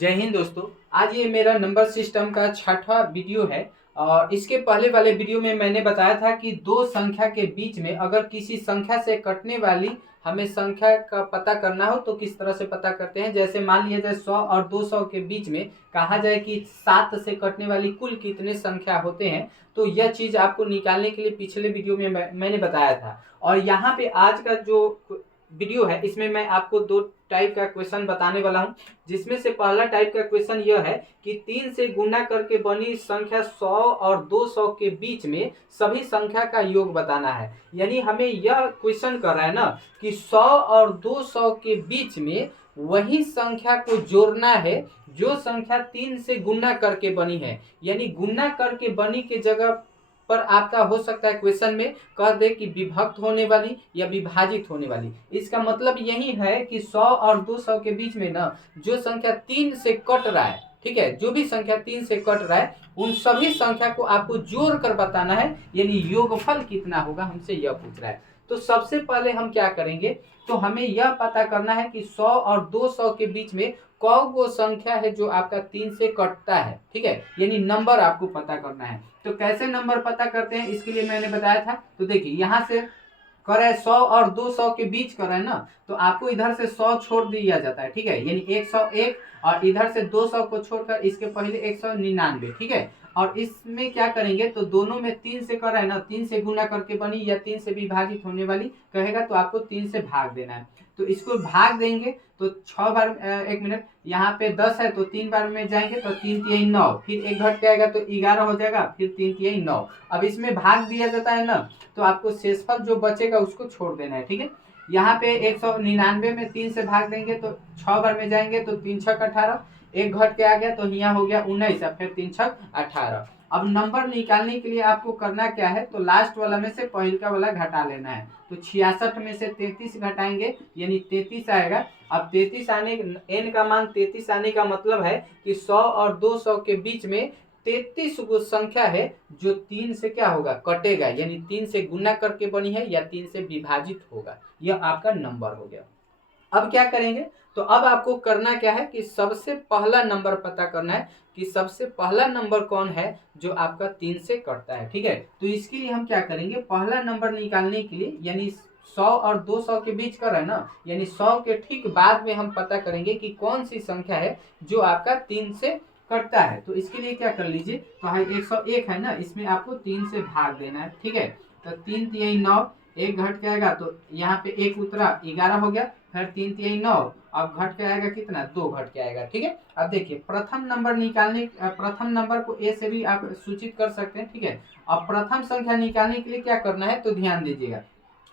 जय हिंद दोस्तों। आज ये मेरा नंबर सिस्टम का छठा वीडियो है। और इसके पहले वाले वीडियो में मैंने बताया था कि दो संख्या के बीच में अगर किसी संख्या से कटने वाली हमें संख्या का पता करना हो तो किस तरह से पता करते हैं। जैसे मान लिया जाए 100 और 200 के बीच में कहा जाए कि 7 से कटने वाली कुल कितने संख्या होते हैं, तो यह चीज आपको निकालने के लिए पिछले वीडियो में मैंने बताया था। और यहाँ पे आज का जो वीडियो है इसमें मैं आपको दो टाइप का क्वेश्चन बताने वाला हूं, जिसमें से पहला टाइप का क्वेश्चन यह है कि 3 से गुणा करके बनी संख्या 100 और 200 के बीच में सभी संख्या का योग बताना है। यानी हमें यह क्वेश्चन कर रहा है ना कि 100 और 200 के बीच में वही संख्या को जोड़ना है जो संख्या 3 से गुणा करके बनी है। यानी गुणा करके बनी के जगह पर आपका हो सकता है क्वेश्चन में कह दे कि विभक्त होने वाली या विभाजित होने वाली। इसका मतलब यही है कि 100 और 200 के बीच में ना जो संख्या 3 से कट रहा है, ठीक है, जो भी संख्या 3 से कट रहा है उन सभी संख्या को आपको जोड़ कर बताना है। यानी योगफल कितना होगा हमसे यह पूछ रहा है। तो सबसे पहले हम क्या करेंगे, तो हमें यह पता करना है कि 100 और 200 के बीच में कौन वो संख्या है जो आपका 3 से कटता है, ठीक है। यानी नंबर आपको पता करना है। तो कैसे नंबर पता करते हैं इसके लिए मैंने बताया था। तो देखिए यहाँ से कर है 100 और 200 के बीच कर है ना, तो आपको इधर से 100 छोड़ दिया जाता है, ठीक है। यानी 101 और इधर से 200 को छोड़कर इसके पहले 199, ठीक है। और इसमें क्या करेंगे, तो दोनों में 3 से कर है ना, 3 से गुना करके बनी या 3 से विभाजित होने वाली कहेगा तो आपको 3 से भाग देना है। तो इसको भाग देंगे तो 6 बार 1 मिनट, यहाँ पे 10 है तो 3 बार में जाएंगे तो 3 तिहाई 9, फिर एक घट के आएगा तो 11 हो जाएगा, फिर 3 तिहाई 9। अब इसमें भाग दिया जाता है ना, तो आपको शेषफल जो बचेगा उसको छोड़ देना है, ठीक है। यहाँ पे 199 में 3 से भाग देंगे तो 6 बार में जाएंगे तो 3 छक 18, एक घट के आ गया तो यहाँ हो गया 19, फिर 3 छक 18। अब नंबर निकालने के लिए आपको करना क्या है, तो लास्ट वाला में से पहिलका वाला घटा लेना है। तो 66 में से 33 घटाएंगे यानी 33 आएगा। अब 33 आने, n का मान 33 आने का मतलब है कि 100 और 200 के बीच में 33 वो संख्या है जो 3 से क्या होगा, कटेगा। यानी 3 से गुना करके बनी है या 3 से विभाजित होगा। यह आपका नंबर हो गया। अब क्या करेंगे, तो अब आपको करना क्या है कि सबसे पहला नंबर पता करना है कि सबसे पहला नंबर कौन है जो आपका 3 से कटता है, ठीक है। तो इसके लिए हम क्या करेंगे, पहला नंबर निकालने के लिए यानी 100 और 200 के बीच कर है ना, यानी 100 के ठीक बाद में हम पता करेंगे कि कौन सी संख्या है जो आपका 3 से कटता है। तो इसके लिए क्या कर लीजिए, तो 101 है ना, इसमें आपको 3 से भाग देना है, ठीक है। तो 3 तिहाई 9, एक घट के आएगा तो यहाँ पे एक उतरा 11 हो गया, फिर 3 तिहाई 9, अब घट के आएगा कितना, 2 घट के आएगा, ठीक है। अब देखिए प्रथम नंबर निकालने, प्रथम नंबर को ए से भी आप सूचित कर सकते हैं, ठीक है। अब प्रथम संख्या निकालने के लिए क्या करना है, तो ध्यान दीजिएगा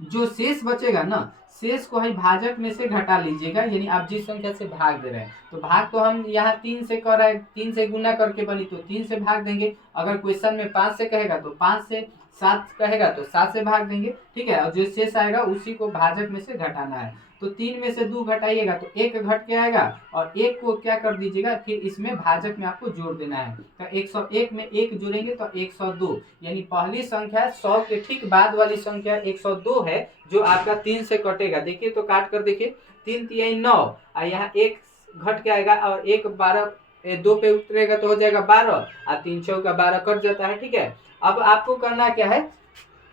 जो शेष बचेगा ना, शेष को ही भाजक में से घटा लीजिएगा। यानी आप जिस संख्या से भाग दे रहे हैं, तो भाग तो हम यहाँ 3 से कर रहे हैं, 3 से गुना करके बनी तो 3 से भाग देंगे। अगर क्वेश्चन में 5 से कहेगा तो 5 से, 7 कहेगा तो 7 से भाग देंगे, ठीक है। और जो शेष आएगा उसी को भाजक में से घटाना है। तो 3 में से 2 घटाइएगा तो 1 घट के आएगा, और 1 को क्या कर दीजिएगा, फिर इसमें भाजक में आपको जोड़ देना है। तो 101 में 1 जोड़ेंगे तो 102, यानी पहली संख्या 100 के ठीक बाद वाली संख्या 102 है जो आपका 3 से कटेगा। देखिए तो काट कर देखिए, 3 तिहाई 9 और यहाँ 1 घट के आएगा और 1 12, 2 पे उतरेगा तो हो जाएगा 12 और 3 चौका 12 कट जाता है, ठीक है। अब आपको करना क्या है,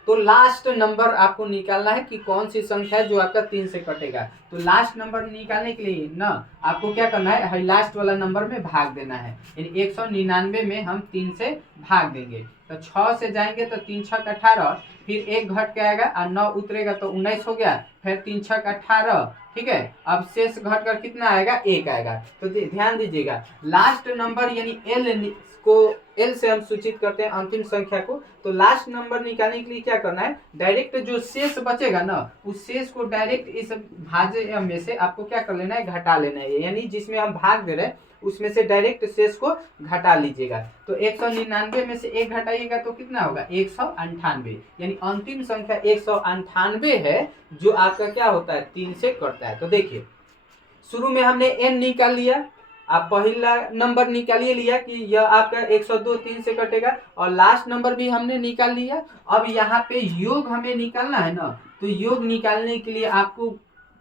तो लास्ट नंबर आपको निकालना है कि कौन सी संख्या है जो आपका 3 से कटेगा। तो लास्ट नंबर निकालने के लिए ना आपको क्या करना है, लास्ट वाला नंबर में भाग देना है। यानी 199 में हम 3 से भाग देंगे तो 6 से जाएंगे तो 3 छक 18, फिर 1 घट के आएगा और 9 उतरेगा तो 19 हो गया, फिर 3 छक 18, ठीक है। अब शेष घट कर कितना आएगा, 1 आएगा। तो ध्यान दीजिएगा लास्ट नंबर यानी एल को, एल से हम सूचित करते हैं अंतिम संख्या को। तो लास्ट नंबर निकालने के लिए क्या करना है, डायरेक्ट जो शेष बचेगा ना उस शेष को डायरेक्ट इस भाज्य में से आपको क्या कर लेना है, घटा लेना है। यानी जिसमें हम भाग दे रहे हैं उसमें से डायरेक्ट शेष को घटा लीजिएगा। तो 199 में से 1 घटाइएगा तो कितना होगा, 198। यानी अंतिम संख्या 198 है जो आपका क्या होता है, 3 से कटता है। तो देखिए शुरू में हमने n निकाल लिया, आप पहला नंबर निकालिए लिया कि यह आपका 102 3 से कटेगा, और लास्ट नंबर भी हमने निकाल लिया। अब यहाँ पे योग हमें निकालना है ना, तो योग निकालने के लिए आपको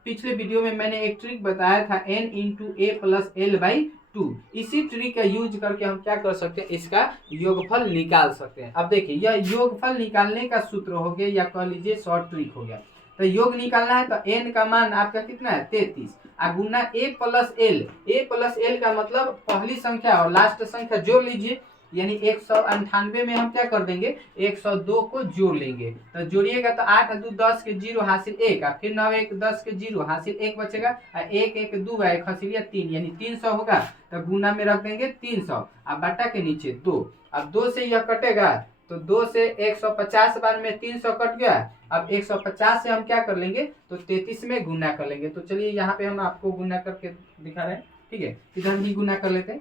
पिछले वीडियो में मैंने एक ट्रिक बताया था, n into A plus L by 2। इसी ट्रिक का यूज करके हम क्या कर सकते हैं, इसका योगफल निकाल सकते हैं। अब देखिए यह योगफल निकालने का सूत्र हो गया या कह लीजिए शॉर्ट ट्रिक हो गया। तो योग निकालना है तो n का मान आपका कितना है 33 गुना a प्लस एल का मतलब पहली संख्या और लास्ट संख्या जोड़ लीजिए, यानी 198 में हम क्या कर देंगे 102 को जोड़ लेंगे। तो जोड़िएगा तो 8 2 10 के 0 हासिल 1, फिर 9 1 10 के 0 हासिल 1 बचेगा, 1 1 2 है 1 हसिलिया 3 यानी 300 होगा। तो गुना में रख देंगे 300, अब बटा के नीचे 2। अब 2 से यह कटेगा तो 2 से 150 बार में 300 कट गया। अब 150 से हम क्या कर लेंगे तो 33 में गुना कर लेंगे। तो चलिए यहाँ पे हम आपको गुना करके दिखा रहे हैं, ठीक है, इधर ही गुना कर लेते हैं।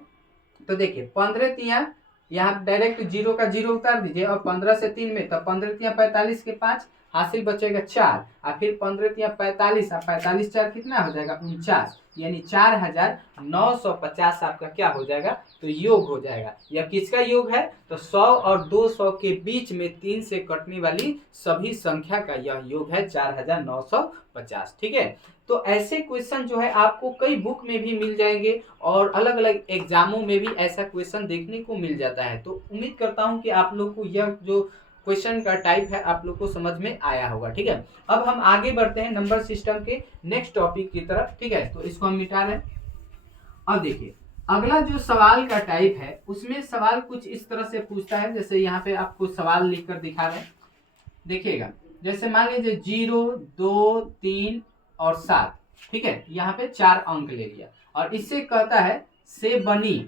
तो देखिए 15 तिया यहाँ डायरेक्ट 0 का 0 उतार दीजिए और 15 से 3 में, तो 15 तिया 45 के 5 हासिल बचेगा 4 और फिर 15 तिया 45 और 45 4 कितना हो जाएगा 49, यानी 4950 आपका क्या हो जाएगा तो योग हो जाएगा। यह किसका योग है तो 100 और 200 के बीच में 3 से कटने वाली सभी संख्या का यह योग है 4950। ठीक है, तो ऐसे क्वेश्चन जो है आपको कई बुक में भी मिल जाएंगे और अलग अलग एग्जामों में भी ऐसा क्वेश्चन देखने को मिल जाता है। तो उम्मीद करता हूं कि आप लोग को यह जो क्वेश्चन का टाइप है आप लोग को समझ में आया होगा। ठीक है, अब हम आगे बढ़ते हैं नंबर सिस्टम के नेक्स्ट टॉपिक की तरफ। ठीक है, तो इसको हम मिटा रहे हैं। अब देखिए अगला जो सवाल का टाइप है उसमें सवाल कुछ इस तरह से पूछता है, जैसे यहाँ पे आपको सवाल लिखकर दिखा रहे हैं, देखिएगा। जैसे मान लीजिए 0 2 3 और 7, ठीक है, यहाँ पे 4 अंक ले लिया और इससे कहता है से बनी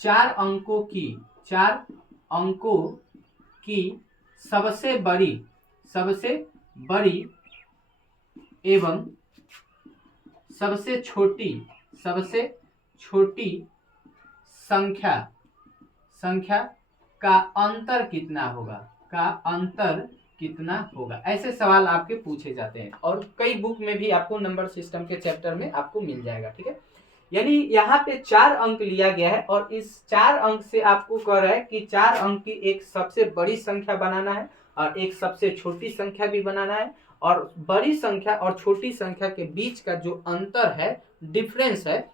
4 अंकों की सबसे बड़ी एवं सबसे छोटी संख्या का अंतर कितना होगा, ऐसे सवाल आपके पूछे जाते हैं और कई बुक में भी आपको नंबर सिस्टम के चैप्टर में आपको मिल जाएगा। ठीक है, यानी यहाँ पे 4 अंक लिया गया है और इस 4 अंक से आपको कह रहा है कि 4 अंक की एक सबसे बड़ी संख्या बनाना है और एक सबसे छोटी संख्या भी बनाना है, और बड़ी संख्या और छोटी संख्या के बीच का जो अंतर है, डिफरेंस है,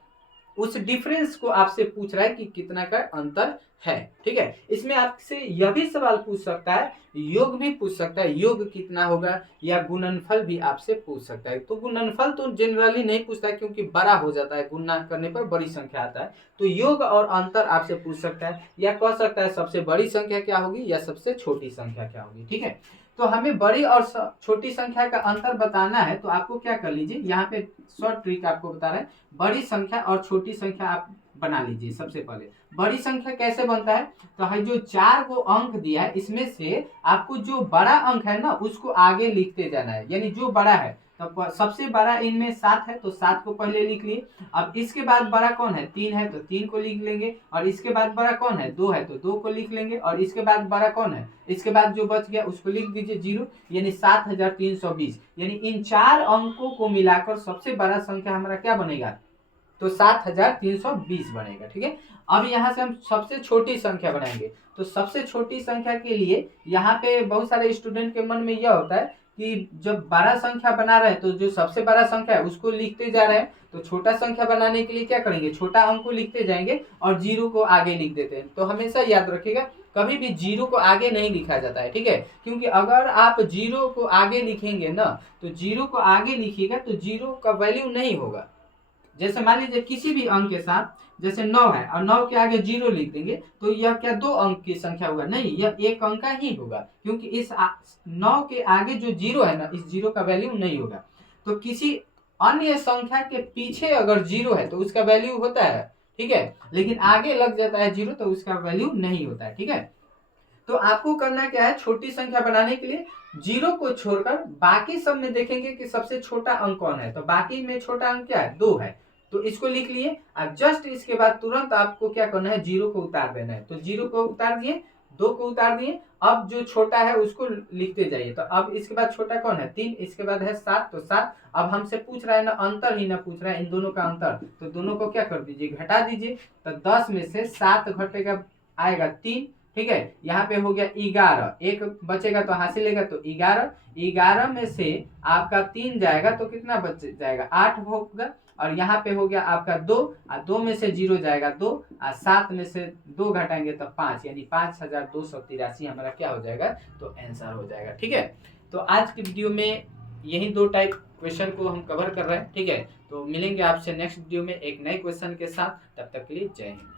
उस डिफरेंस को आपसे पूछ रहा है कि कितना का अंतर है। ठीक है, इसमें आपसे यह भी सवाल पूछ सकता है, योग भी पूछ सकता है, योग कितना होगा, या गुणनफल भी आपसे पूछ सकता है। तो गुणनफल तो जनरली नहीं पूछता है क्योंकि बड़ा हो जाता है, गुणा करने पर बड़ी संख्या आता है। तो योग और अंतर आपसे पूछ सकता है या कह सकता है सबसे बड़ी संख्या क्या होगी या सबसे छोटी संख्या क्या होगी। ठीक है, तो हमें बड़ी और छोटी संख्या का अंतर बताना है, तो आपको क्या कर लीजिए, यहाँ पे शॉर्ट ट्रिक आपको बता रहे हैं। बड़ी संख्या और छोटी संख्या आप बना लीजिए। सबसे पहले बड़ी संख्या कैसे बनता है, तो है जो 4 को अंक दिया है इसमें से आपको जो बड़ा अंक है ना उसको आगे लिखते जाना है, यानी जो बड़ा है तो सबसे बड़ा इनमें 7 है तो 7 को पहले लिख लिए। अब इसके बाद बड़ा कौन है 3 है तो 3 को लिख लेंगे, और इसके बाद बड़ा कौन है 2 है तो 2 को लिख लेंगे, और इसके बाद बड़ा कौन है, इसके बाद जो बच गया उसको लिख दीजिए 0, यानी 7320। यानी इन 4 अंकों को मिलाकर सबसे बड़ा संख्या हमारा क्या बनेगा तो 7320 बनेगा। ठीक है, अब यहाँ से हम सबसे छोटी संख्या बनाएंगे। तो सबसे छोटी संख्या के लिए यहाँ पे बहुत सारे स्टूडेंट के मन में यह होता है कि जब बड़ा संख्या बना रहे हैं तो जो सबसे बड़ा संख्या है उसको लिखते जा रहे हैं, तो छोटा संख्या बनाने के लिए क्या करेंगे, छोटा अंक को लिखते जाएंगे और 0 को आगे लिख देते हैं। तो हमेशा याद रखिएगा कभी भी 0 को आगे नहीं लिखा जाता है। ठीक है, क्योंकि अगर आप 0 को आगे लिखेंगे ना, तो 0 को आगे लिखिएगा तो 0 का वैल्यू नहीं होगा। जैसे मान लीजिए किसी भी अंक के साथ जैसे 9 है और 9 के आगे 0 लिख देंगे तो यह क्या 2 अंक की संख्या होगा, नहीं, यह 1 अंक का ही होगा, क्योंकि इस 9 के आगे जो 0 है ना, इस 0 का वैल्यू नहीं होगा। तो किसी अन्य संख्या के पीछे अगर 0 है तो उसका वैल्यू होता है, ठीक है, लेकिन आगे लग जाता है 0 तो उसका वैल्यू नहीं होता है। ठीक है, तो आपको करना क्या है, छोटी संख्या बनाने के लिए 0 को छोड़कर बाकी सब में देखेंगे कि सबसे छोटा अंक कौन है, तो बाकी में छोटा अंक क्या है 2 है, तो इसको लिख लिए। अब जस्ट इसके बाद तुरंत आपको क्या करना है 0 को उतार देना है, तो 0 को उतार दिए, 2 को उतार दिए, अब जो छोटा है उसको लिखते जाइए। तो अब इसके बाद छोटा कौन है 3, इसके बाद है 7, तो 7। अब हमसे पूछ रहा है ना अंतर ही ना पूछ रहा है इन दोनों का अंतर, तो दोनों को क्या कर दीजिए घटा दीजिए। तो 10 में से 7 घटेगा आएगा 3। ठीक है, यहाँ पे हो गया 11, एक बचेगा तो हासिल लेगा तो 11 में से आपका 3 जाएगा तो कितना बच जाएगा 8 होगा। और यहाँ पे हो गया आपका 2, और 2 में से 0 जाएगा 2, और 7 में से 2 घटाएंगे तो 5, यानी 5283 हमारा क्या हो जाएगा, तो आंसर हो जाएगा। ठीक है, तो आज की वीडियो में यही 2 टाइप क्वेश्चन को हम कवर कर रहे हैं। ठीक है, तो मिलेंगे आपसे नेक्स्ट वीडियो में एक नए क्वेश्चन के साथ, तब तक के लिए जय हिंद।